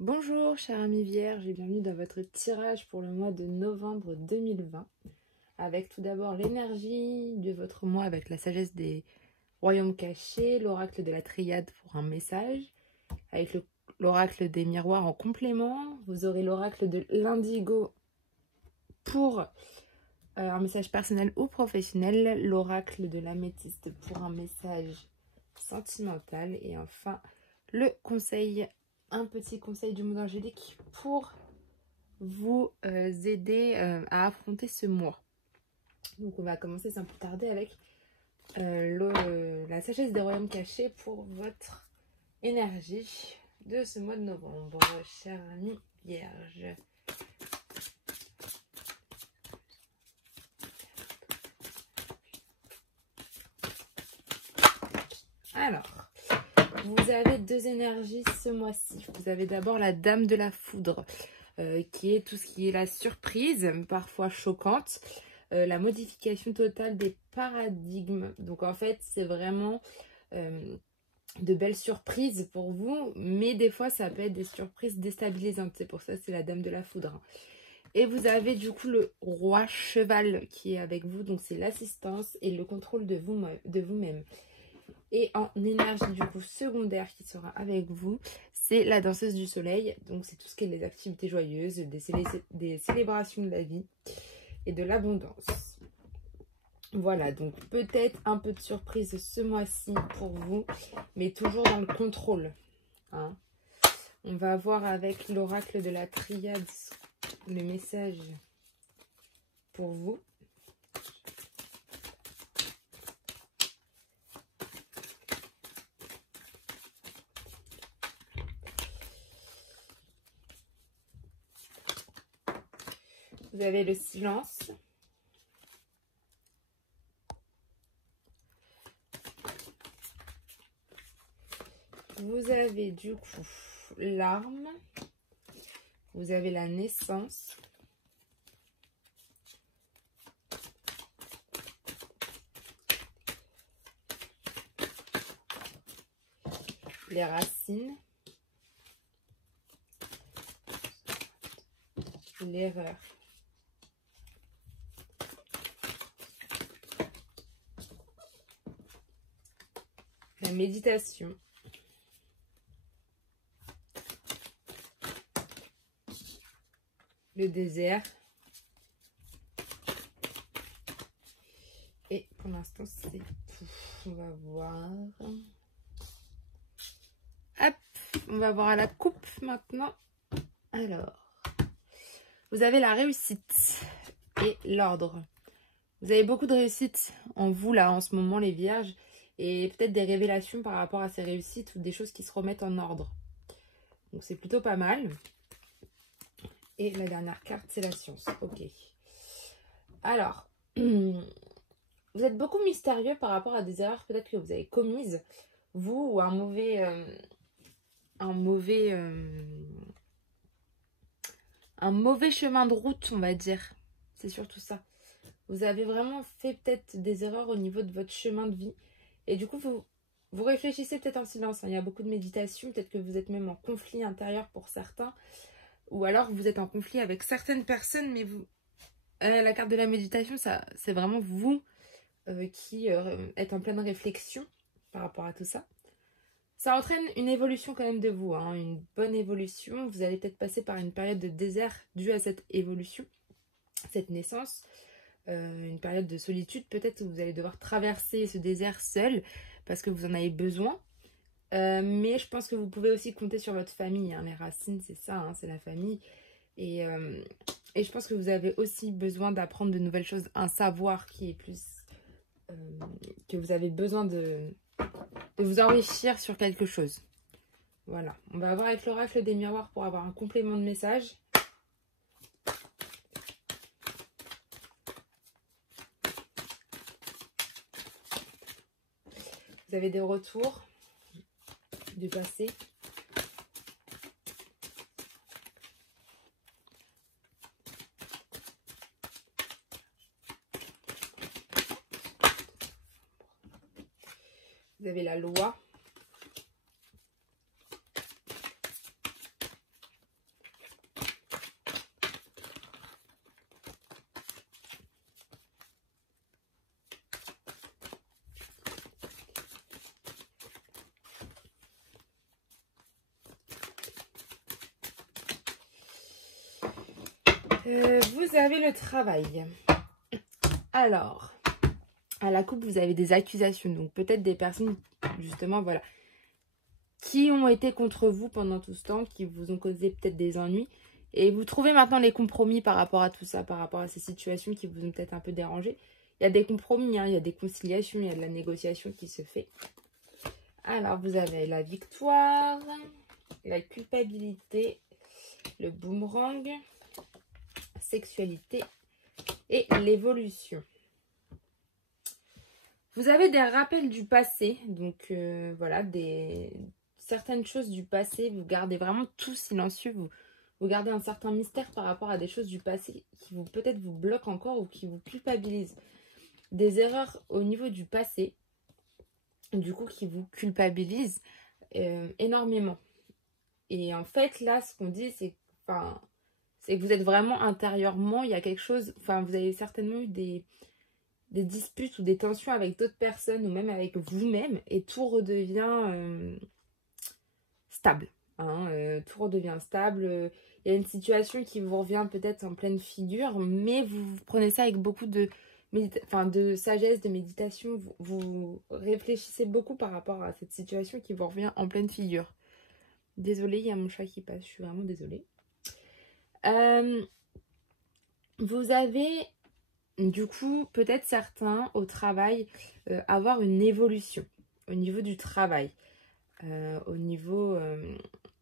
Bonjour chers amis vierges et bienvenue dans votre tirage pour le mois de novembre 2020 avec tout d'abord l'énergie de votre mois avec la sagesse des royaumes cachés, l'oracle de la triade pour un message, avec l'oracle des miroirs en complément, vous aurez l'oracle de l'indigo pour un message personnel ou professionnel, l'oracle de l'améthyste pour un message sentimental et enfin le conseil, un petit conseil du monde angélique pour vous aider à affronter ce mois. Donc on va commencer sans plus tarder avec la sagesse des royaumes cachés pour votre énergie de ce mois de novembre, chers amis vierges. Alors, vous avez deux énergies ce mois-ci. Vous avez d'abord la dame de la foudre, qui est tout ce qui est la surprise, parfois choquante, la modification totale des paradigmes. Donc en fait, c'est vraiment de belles surprises pour vous, mais des fois, ça peut être des surprises déstabilisantes. C'est pour ça que c'est la dame de la foudre. Et vous avez du coup le roi cheval qui est avec vous, donc c'est l'assistance et le contrôle de vous-même. Et en énergie du coup secondaire qui sera avec vous, c'est la danseuse du soleil. Donc c'est tout ce qui est les activités joyeuses, des célébrations de la vie et de l'abondance. Voilà, donc peut-être un peu de surprise ce mois-ci pour vous, mais toujours dans le contrôle. Hein. On va voir avec l'oracle de la triade le message pour vous. Vous avez le silence. Vous avez du coup l'arme. Vous avez la naissance. Les racines. L'erreur. La méditation. Le désert. Et pour l'instant, c'est tout. On va voir. Hop, on va voir à la coupe maintenant. Alors, vous avez la réussite et l'ordre. Vous avez beaucoup de réussite en vous, là, en ce moment, les vierges. Et peut-être des révélations par rapport à ces réussites ou des choses qui se remettent en ordre. Donc, c'est plutôt pas mal. Et la dernière carte, c'est la science. Ok. Alors, vous êtes beaucoup mystérieux par rapport à des erreurs peut-être que vous avez commises. Vous ou un mauvais chemin de route, on va dire. C'est surtout ça. Vous avez vraiment fait peut-être des erreurs au niveau de votre chemin de vie. Et du coup, vous réfléchissez peut-être en silence. Hein. Il y a beaucoup de méditation. Peut-être que vous êtes même en conflit intérieur pour certains. Ou alors vous êtes en conflit avec certaines personnes. Mais vous, la carte de la méditation, c'est vraiment vous qui êtes en pleine réflexion par rapport à tout ça. Ça entraîne une évolution quand même de vous. Hein, une bonne évolution. Vous allez peut-être passer par une période de désert due à cette évolution, cette naissance. Une période de solitude peut-être où vous allez devoir traverser ce désert seul parce que vous en avez besoin, mais je pense que vous pouvez aussi compter sur votre famille, hein. Les racines c'est ça, hein, c'est la famille et je pense que vous avez aussi besoin d'apprendre de nouvelles choses, un savoir qui est plus que vous avez besoin de vous enrichir sur quelque chose. Voilà, on va voir avec l'oracle des miroirs pour avoir un complément de message. Vous avez des retours du passé. Vous avez la loi. Vous avez le travail. Alors, à la coupe, vous avez des accusations. Donc, peut-être des personnes, justement, voilà, qui ont été contre vous pendant tout ce temps, qui vous ont causé peut-être des ennuis. Et vous trouvez maintenant les compromis par rapport à tout ça, par rapport à ces situations qui vous ont peut-être un peu dérangé. Il y a des compromis, hein, il y a des conciliations, il y a de la négociation qui se fait. Alors, vous avez la victoire, la culpabilité, le boomerang, sexualité et l'évolution. Vous avez des rappels du passé, donc voilà, certaines choses du passé, vous gardez vraiment tout silencieux, vous gardez un certain mystère par rapport à des choses du passé qui peut-être vous bloquent encore ou qui vous culpabilisent. Des erreurs au niveau du passé, du coup, qui vous culpabilisent énormément. Et en fait, là, ce qu'on dit, c'est que vous êtes vraiment intérieurement, il y a quelque chose, vous avez certainement eu des disputes ou des tensions avec d'autres personnes ou même avec vous-même et tout redevient stable. Hein, tout redevient stable. Il y a une situation qui vous revient peut-être en pleine figure, mais vous prenez ça avec beaucoup de sagesse, de méditation. Vous réfléchissez beaucoup par rapport à cette situation qui vous revient en pleine figure. Désolée, il y a mon chat qui passe, je suis vraiment désolée. Vous avez, du coup, peut-être certains au travail, avoir une évolution au niveau du travail. Au niveau,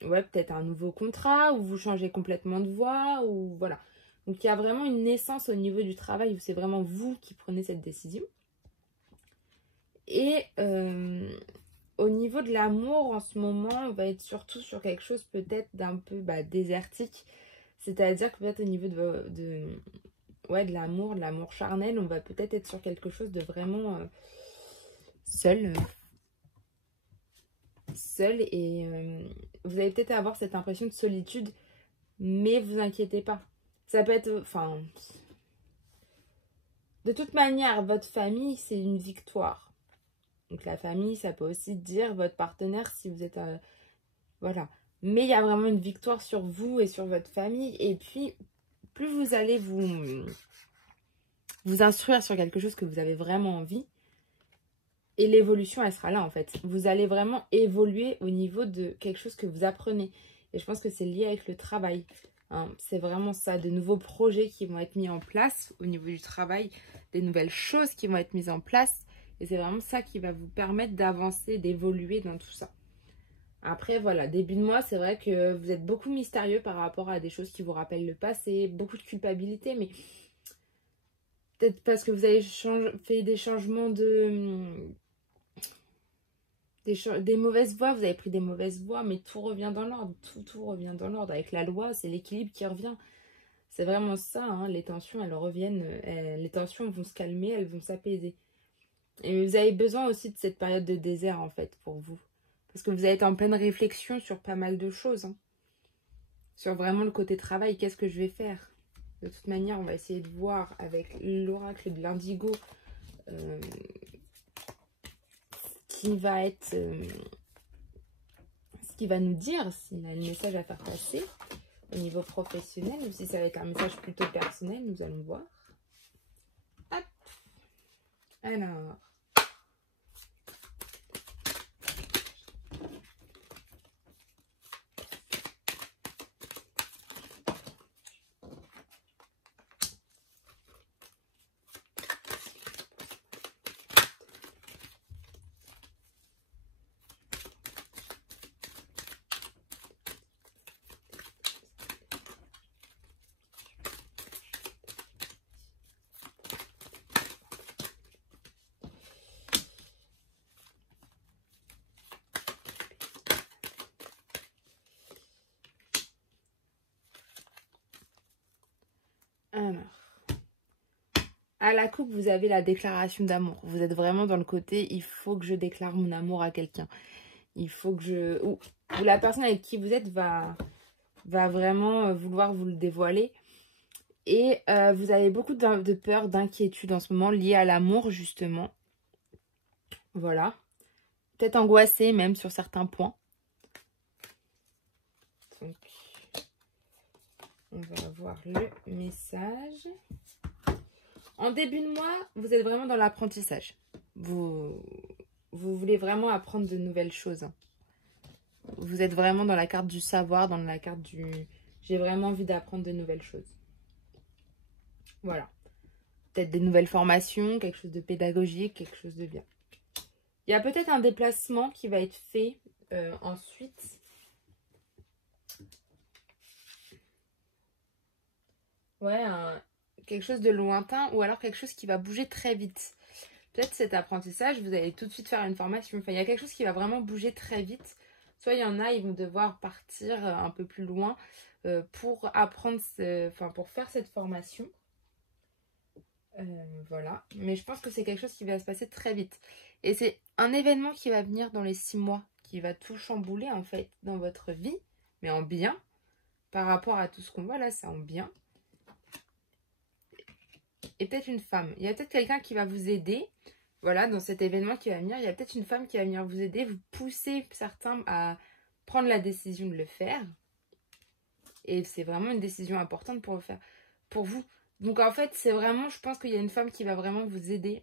peut-être un nouveau contrat, ou vous changez complètement de voie, ou voilà. Donc, il y a vraiment une naissance au niveau du travail où c'est vraiment vous qui prenez cette décision. Et au niveau de l'amour, en ce moment, on va être surtout sur quelque chose peut-être d'un peu désertique. C'est-à-dire que peut-être au niveau de l'amour charnel, on va peut-être être sur quelque chose de vraiment seul. Et vous allez peut-être avoir cette impression de solitude, mais vous inquiétez pas. Ça peut être... de toute manière, votre famille, c'est une victoire. Donc la famille, ça peut aussi dire votre partenaire si vous êtes... voilà. Mais il y a vraiment une victoire sur vous et sur votre famille. Et puis, plus vous allez vous instruire sur quelque chose que vous avez vraiment envie, et l'évolution, elle sera là en fait. Vous allez vraiment évoluer au niveau de quelque chose que vous apprenez. Et je pense que c'est lié avec le travail. Hein. C'est vraiment ça, de nouveaux projets qui vont être mis en place au niveau du travail, des nouvelles choses qui vont être mises en place. Et c'est vraiment ça qui va vous permettre d'avancer, d'évoluer dans tout ça. Après, voilà, début de mois, c'est vrai que vous êtes beaucoup mystérieux par rapport à des choses qui vous rappellent le passé, beaucoup de culpabilité, mais peut-être parce que vous avez fait des changements des mauvaises voies, vous avez pris des mauvaises voies, mais tout revient dans l'ordre, tout revient dans l'ordre. Avec la loi, c'est l'équilibre qui revient. C'est vraiment ça, hein, les tensions, elles reviennent, les tensions vont se calmer, elles vont s'apaiser. Et vous avez besoin aussi de cette période de désert, en fait, pour vous. Parce que vous allez être en pleine réflexion sur pas mal de choses. Hein. Sur vraiment le côté travail, qu'est-ce que je vais faire? De toute manière, on va essayer de voir avec l'oracle de l'indigo qui va être... ce qui va nous dire s'il a un message à faire passer au niveau professionnel ou si ça va être un message plutôt personnel, nous allons voir. Hop. Alors... à la coupe, vous avez la déclaration d'amour. Vous êtes vraiment dans le côté, il faut que je déclare mon amour à quelqu'un. Il faut que je... Ou la personne avec qui vous êtes va vraiment vouloir vous le dévoiler. Et vous avez beaucoup de peur, d'inquiétude en ce moment liée à l'amour, justement. Voilà. Peut-être angoissé même sur certains points. Donc, On va voir le message. En début de mois, vous êtes vraiment dans l'apprentissage. Vous voulez vraiment apprendre de nouvelles choses. Vous êtes vraiment dans la carte du savoir, dans la carte du... J'ai vraiment envie d'apprendre de nouvelles choses. Voilà. Peut-être des nouvelles formations, quelque chose de pédagogique, quelque chose de bien. Il y a peut-être un déplacement qui va être fait ensuite. Ouais, quelque chose de lointain ou alors quelque chose qui va bouger très vite. Peut-être cet apprentissage, vous allez tout de suite faire une formation. Enfin, il y a quelque chose qui va vraiment bouger très vite. Soit il y en a, ils vont devoir partir un peu plus loin pour apprendre, pour faire cette formation. Voilà. Mais je pense que c'est quelque chose qui va se passer très vite. Et c'est un événement qui va venir dans les 6 mois, qui va tout chambouler en fait dans votre vie, mais en bien. Par rapport à tout ce qu'on voit là, c'est en bien. Et peut-être une femme. Il y a peut-être quelqu'un qui va vous aider. Voilà, dans cet événement qui va venir, il y a peut-être une femme qui va venir vous aider, vous pousser certains à prendre la décision de le faire. Et c'est vraiment une décision importante pour le faire, pour vous. Donc en fait, c'est vraiment, je pense qu'il y a une femme qui va vraiment vous aider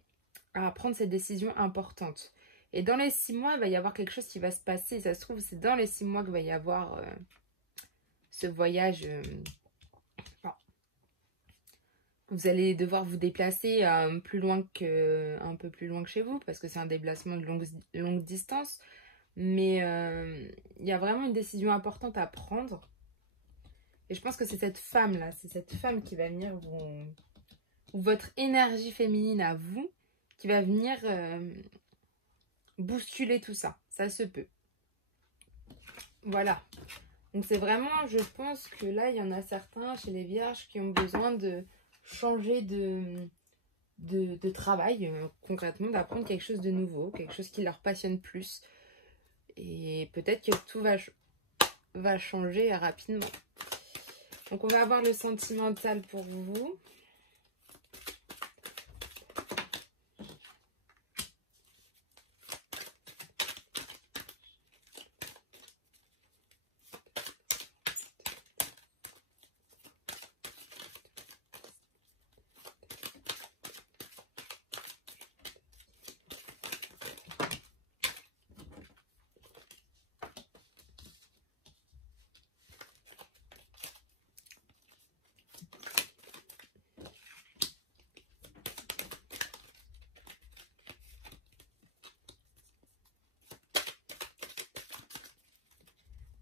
à prendre cette décision importante. Et dans les 6 mois, il va y avoir quelque chose qui va se passer. Ça se trouve, c'est dans les 6 mois qu'il va y avoir ce voyage. Vous allez devoir vous déplacer un peu plus loin que chez vous, parce que c'est un déplacement de longue distance. Mais il y a vraiment une décision importante à prendre. Et je pense que c'est cette femme-là, c'est cette femme qui va venir ou votre énergie féminine à vous, qui va venir bousculer tout ça. Ça se peut. Voilà. Donc c'est vraiment, je pense que là, il y en a certains chez les vierges qui ont besoin de changer de travail, concrètement, d'apprendre quelque chose de nouveau, quelque chose qui leur passionne plus. Et peut-être que tout va changer rapidement. Donc on va avoir le sentimental pour vous.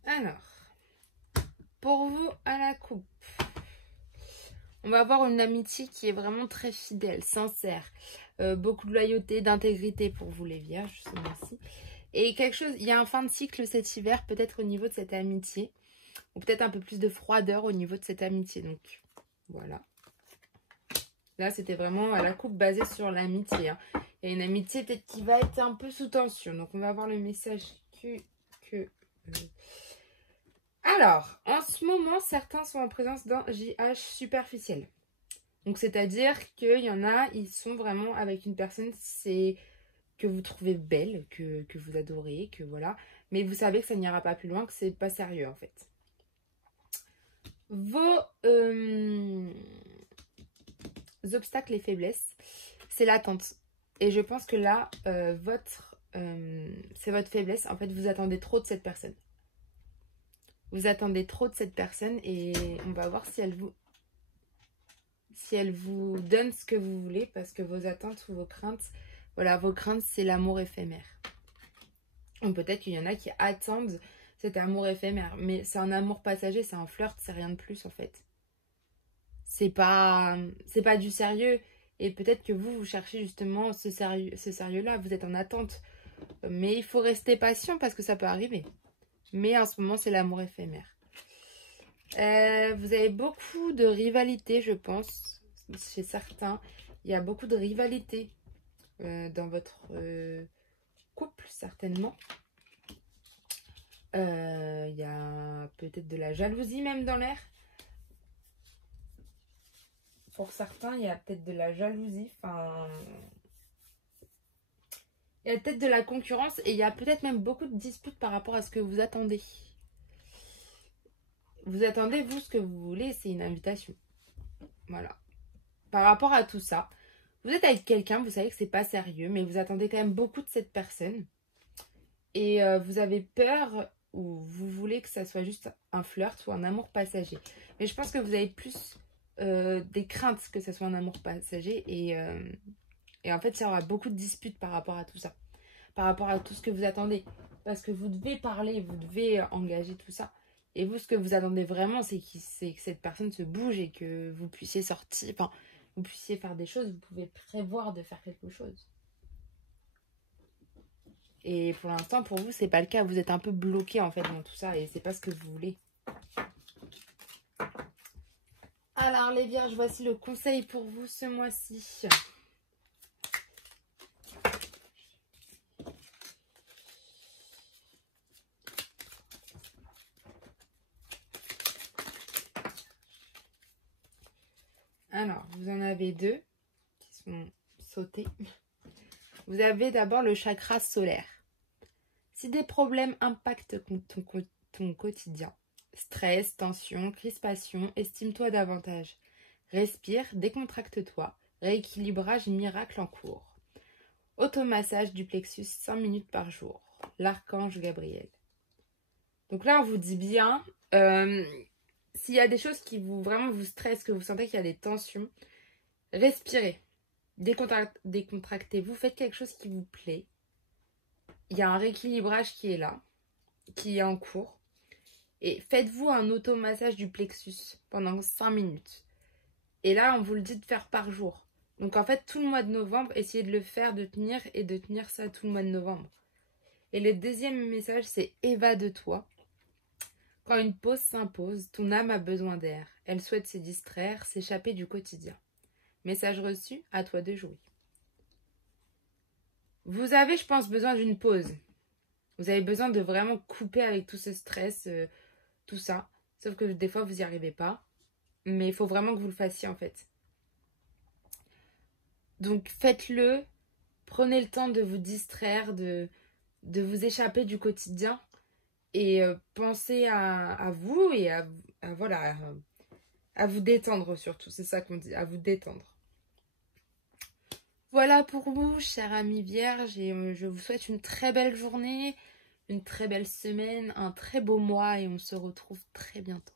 Alors, pour vous à la coupe, on va avoir une amitié qui est vraiment très fidèle, sincère. Beaucoup de loyauté, d'intégrité pour vous les vierges ce mois-ci. Et quelque chose, il y a un fin de cycle cet hiver, peut-être au niveau de cette amitié. Ou peut-être un peu plus de froideur au niveau de cette amitié. Donc, voilà. Là, c'était vraiment à la coupe basée sur l'amitié. Hein. Il y a une amitié peut-être qui va être un peu sous tension. Donc, on va avoir le message Alors, en ce moment, certains sont en présence d'un JH superficiel. Donc, c'est-à-dire qu'il y en a, ils sont vraiment avec une personne que vous trouvez belle, que vous adorez, que voilà. Mais vous savez que ça n'ira pas plus loin, que c'est pas sérieux, en fait. Vos obstacles et faiblesses, c'est l'attente. Et je pense que là, c'est votre faiblesse. En fait, vous attendez trop de cette personne. Vous attendez trop de cette personne et on va voir si elle vous donne ce que vous voulez, parce que vos attentes ou vos craintes, voilà, vos craintes, c'est l'amour éphémère. Ou peut-être qu'il y en a qui attendent cet amour éphémère, mais c'est un amour passager, c'est un flirt, c'est rien de plus en fait. C'est pas du sérieux, et peut-être que vous cherchez justement ce sérieux-là, vous êtes en attente. Mais il faut rester patient parce que ça peut arriver. Mais en ce moment, c'est l'amour éphémère. Vous avez beaucoup de rivalité, je pense, chez certains. Il y a beaucoup de rivalité dans votre couple, certainement. Il y a peut-être de la jalousie même dans l'air. Pour certains, il y a peut-être de la jalousie. Enfin, il y a peut-être de la concurrence et il y a peut-être même beaucoup de disputes par rapport à ce que vous attendez. vous attendez, vous, ce que vous voulez, c'est une invitation. Voilà. Par rapport à tout ça, vous êtes avec quelqu'un, vous savez que c'est pas sérieux, mais vous attendez quand même beaucoup de cette personne. Et vous avez peur ou vous voulez que ça soit juste un flirt ou un amour passager. Mais je pense que vous avez plus des craintes que ça soit un amour passager. Et en fait, il y aura beaucoup de disputes par rapport à tout ça. Par rapport à tout ce que vous attendez. Parce que vous devez parler, vous devez engager tout ça. Et vous, ce que vous attendez vraiment, c'est que cette personne se bouge et que vous puissiez sortir, enfin, vous puissiez faire des choses, vous pouvez prévoir de faire quelque chose. Et pour l'instant, pour vous, c'est pas le cas. Vous êtes un peu bloqué en fait dans tout ça et c'est pas ce que vous voulez. Alors les vierges, voici le conseil pour vous ce mois-ci. Alors, vous en avez deux qui sont sautés. Vous avez d'abord le chakra solaire. Si des problèmes impactent ton quotidien, stress, tension, crispation, estime-toi davantage. Respire, décontracte-toi. Rééquilibrage miracle en cours. Automassage du plexus 5 minutes par jour. L'archange Gabriel. Donc là, on vous dit bien, s'il y a des choses qui vraiment vous stressent, que vous sentez qu'il y a des tensions, respirez. Décontractez-vous, faites quelque chose qui vous plaît. Il y a un rééquilibrage qui est là, qui est en cours. Et faites-vous un automassage du plexus pendant 5 minutes. Et là, on vous le dit de faire par jour. Donc en fait, tout le mois de novembre, essayez de le faire, de tenir et de tenir ça tout le mois de novembre. Et le deuxième message, c'est évade-toi. Quand une pause s'impose, ton âme a besoin d'air. Elle souhaite se distraire, s'échapper du quotidien. Message reçu, à toi de jouer. Vous avez, je pense, besoin d'une pause. Vous avez besoin de vraiment couper avec tout ce stress, tout ça. Sauf que des fois, vous n'y arrivez pas. Mais il faut vraiment que vous le fassiez, en fait. Donc, faites-le. Prenez le temps de vous distraire, de vous échapper du quotidien. Et pensez à vous et voilà, à vous détendre surtout. C'est ça qu'on dit, à vous détendre. Voilà pour vous, chers amis vierges, et je vous souhaite une très belle journée, une très belle semaine, un très beau mois, et on se retrouve très bientôt.